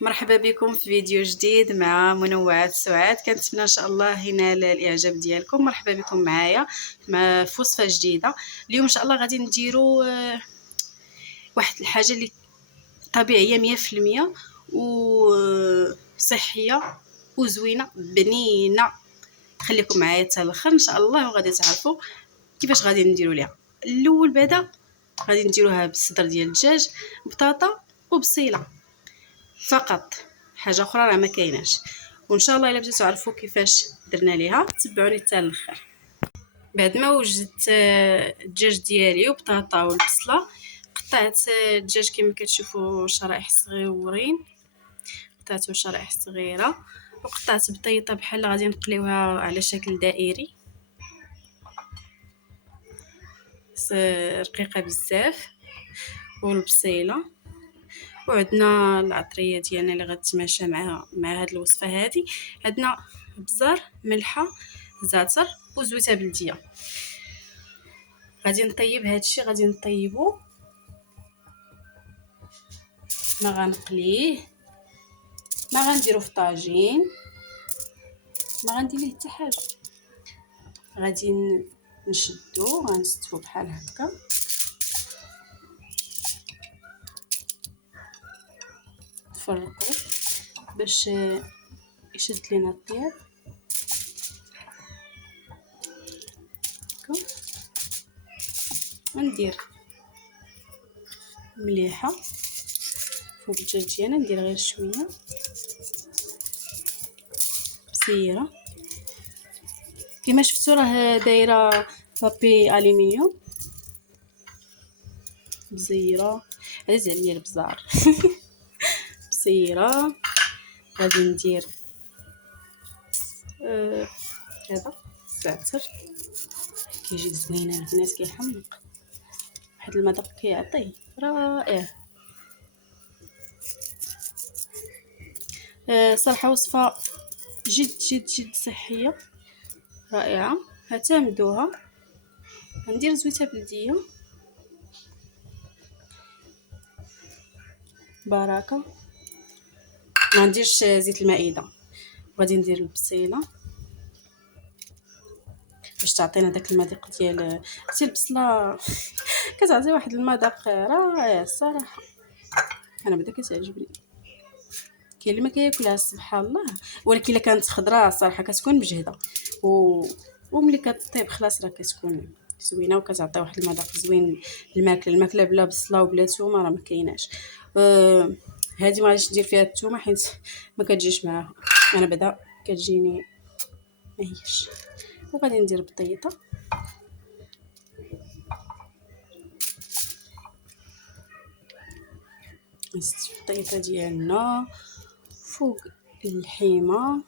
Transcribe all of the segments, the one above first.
مرحبا بكم في فيديو جديد مع منوعات سعاد. كنتمنى ان شاء الله ينال الاعجاب ديالكم. مرحبا بكم معايا في وصفه جديده. اليوم ان شاء الله غادي نديروا واحد الحاجه اللي طبيعيه 100% وصحيه وزوينه بنينه. خليكم معايا حتى الاخر ان شاء الله وغادي تعرفوا كيفاش غادي نديروا ليها. الاول بعدا غادي نديروها بالصدر ديال الدجاج، بطاطا وبصيله فقط، حاجه اخرى راه ما كايناش. وان شاء الله الا بغيتو تعرفوا كيفاش درنا ليها تبعوني حتى الاخر. بعد ما وجدت الدجاج ديالي وبطاطا والبصله، قطعت الدجاج كما كتشوفوا شرائح صغيورين، قطعته شرائح صغيره، وقطعت بطيطه بحال غادي نقليوها على شكل دائري رقيقه بزاف. والبصيله، وعندنا العطريه ديالنا اللي غتماشى مع هاد الوصفه هذه. عندنا بزار، ملحه، زعتر وزويته بلديه. غادي نطيب هادشي، غادي نطيبو، ما غنقليه، ما غنديرو في طاجين، ما غندير ليه حتى حاجه. غادي نشدو، غنستفو بحال هكا، نفرقو باش يشد لينا الطياب هكا. وندير مليحه فوق الدجاج ديالنا، ندير غير شويه بصيره كما شفتوا، راه دايره بابي الومنيوم بزيره. عزيز عليا البزار بصيره. غادي ندير هذا الزعتر، كيجي زوين البنات، كيحمق واحد المذاق كيعطيه رائع. صراحه وصفه جد جد جد صحيه رائعه، اعتمدوها. ندير زويته بلديه بركه، ما نديرش زيت المائده. غادي ندير البصيله باش تعطينا داك المذاق ديال البصله كتعطي واحد المذاق رائع الصراحه. انا بدا كتعجبني. كاين اللي ما كياكلها سبحان الله، ولكن الا كانت خضراء الصراحه كتكون مجهده وملي كطيب خلاص راه كتكون زوينه وكتعطي واحد المذاق زوين. الماكله بلا بصله وبلا ثومه راه ما كايناش. هذه ما غاديش ندير فيها الثومه حيت ما كتجيش معاها، انا بعدا كتجيني ما هيش. وغادي ندير بطيطه، نستف البطيطه ديالنا فوق اللحيمه.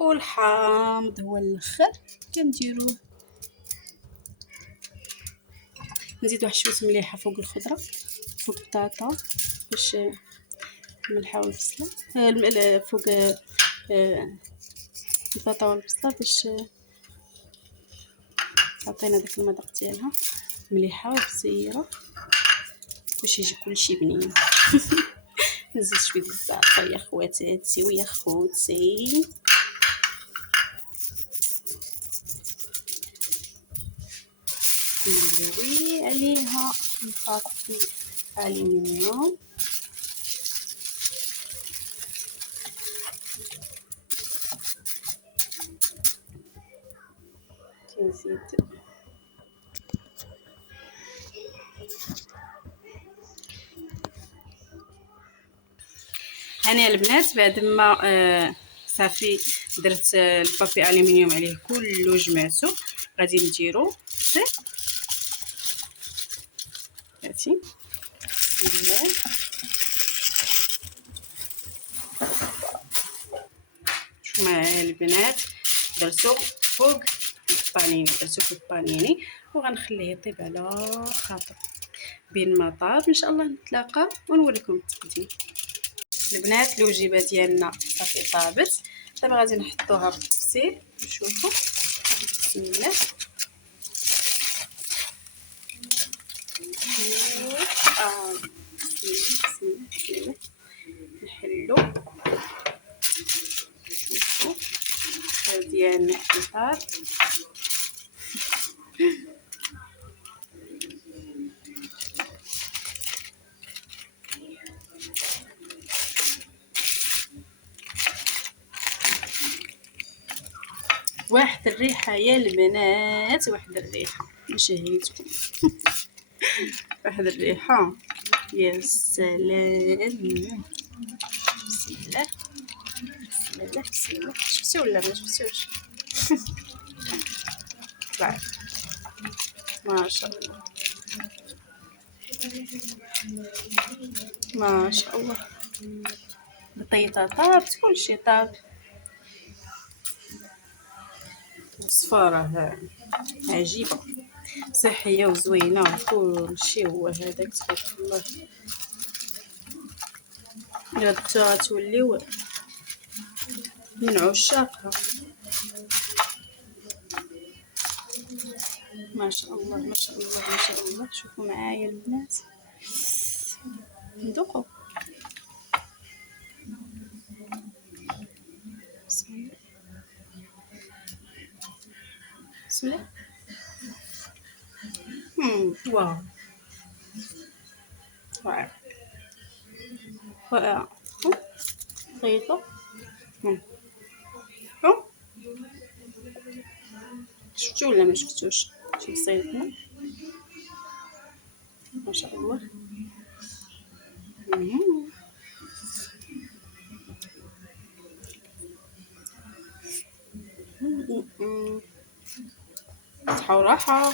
والحامض هو الاخر كنديروه. نزيد واحد شويه مليحه فوق الخضره، فوق البطاطا باش الملحه والبصله فوق البطاطا والبصله باش تعطينا داك المذاق ديالها. مليحه وبصيره باش يجي كلشي بنين نزيد شويه الزعتر يا خواتاتي ويا خوتي. نلوي عليها البابي الومنيوم. كنزيد هاني البنات بعد ما صافي درت البابي الومنيوم عليه كله جمعته. غادي نديرو هاتي بسم الله. شوفوا معايا البنات، درتو فوق الطانيني، درتو في الطانيني وغنخليه يطيب على خاطر. بين ما طاب ان شاء الله نتلاقى ونوريكم التقديم. البنات الوجبه ديالنا صافي طابت، دابا غادي نحطوها في التفصيل نشوفوا. بسم الله. بسم الله نحلو. شوفوا ديالنا كيفاش واحد الريحه يا البنات، واحد الريحه نشهيتكم. واحد الريحه يا سلام. بسم الله بسم الله بسم الله. شفتوا ولا ما شفتوش؟ بعد ما شاء الله ما شاء الله. البطيطه طابت، كلشي طاب. الصفاره عجيبه صحيه وزوينه وكلشي هو هذاك تبارك الله. غدا غتوليو من عشاقها. ما شاء الله ما شاء الله ما شاء الله. شوفوا معايا البنات ندوقوا. بسم الله بسم الله. واو رائع رائع. طيبة. شفتوا ولا ما شفتوش؟ شوف صيدنا ما شاء الله. صحة وراحة.